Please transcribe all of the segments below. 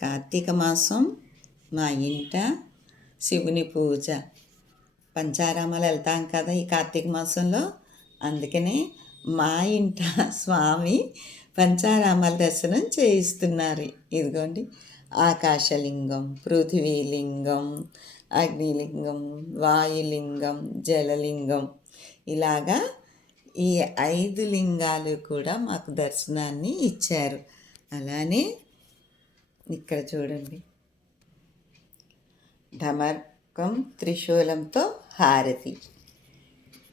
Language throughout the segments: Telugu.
కార్తీక మాసం మా ఇంట శివుని పూజ. పంచారామాలు వెళ్తాం కదా ఈ కార్తీక మాసంలో. అందుకనే మా ఇంట స్వామి పంచారామాల దర్శనం చేయిస్తున్నారు. ఇదిగోండి ఆకాశలింగం పృథ్వీలింగం అగ్నిలింగం వాయులింగం జలలింగం. ఇలాగా ఈ ఐదు లింగాలు కూడా మాకు దర్శనాన్ని ఇచ్చారు. అలానే ఇక్కడ చూడండి. ఢమర్కం త్రిశూలంతో హారతి.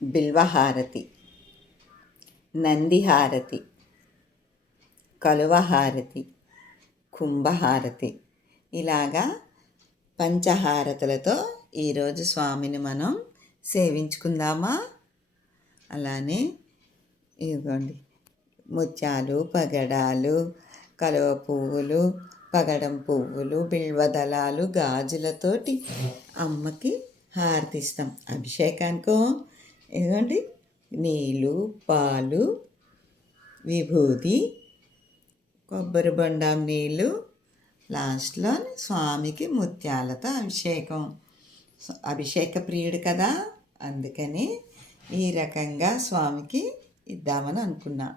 బిల్వహారతి. నందిహారతి. కలువహారతి. కుంభహారతి. ఇలాగా పంచహారతులతో ఈరోజు స్వామిని మనం సేవించుకుందామా? అలానే ఇదిగోండి. ముత్యాలు పగడాలు కలువ పువ్వులు పగడం పువ్వులు బిల్వదళాలు గాజులతోటి అమ్మకి హారతిస్తాం. అభిషేకానికో ఇదిగోండి నీళ్ళు పాలు విభూతి కొబ్బరి బొండం నీళ్ళు లాస్ట్లో స్వామికి ముత్యాలతో అభిషేకం. అభిషేక ప్రియుడు కదా అందుకని ఈ రకంగా స్వామికి ఇద్దామని అనుకున్నా.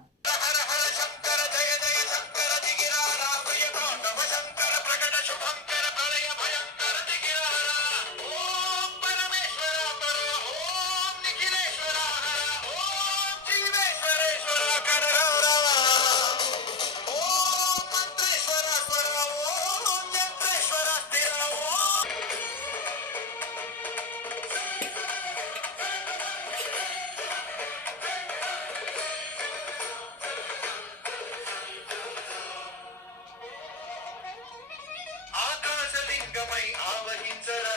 ఆకాశలింగమై ఆవహించరా.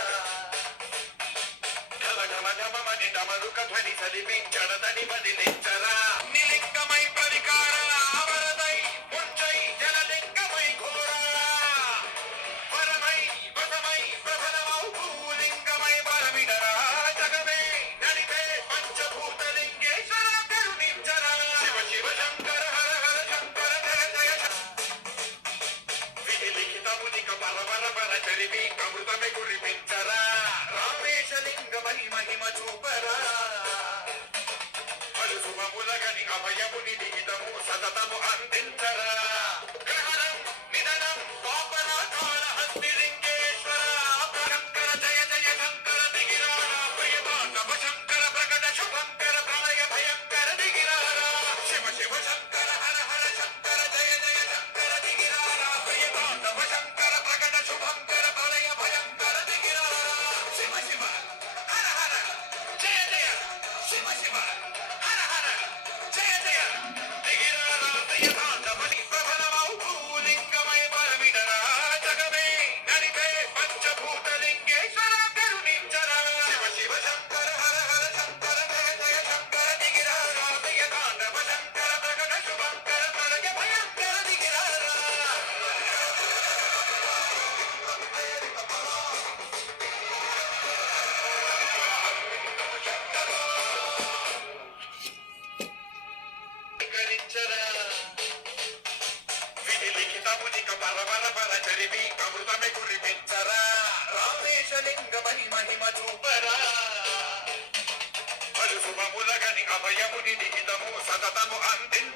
ధమ ధమ ధమని డమరుక ధ్వని చదివించడదని బదిలించరా లిఖితమునిక బల బల బల అమృతమే కురిపించరా. రామేశలింగమై మహిమ చూపరా. పలు శుభములగని అభయముని లిఖితము సతతము అందించరా. స్వీకరించరా విధి లిఖితమునిక బల బల బల చరివి అమృతమే కురిపించరా? రామేశలింగమని మహిమ చూపరా? పలు శుభములగని అభయముని లిఖితము సతతము అందించ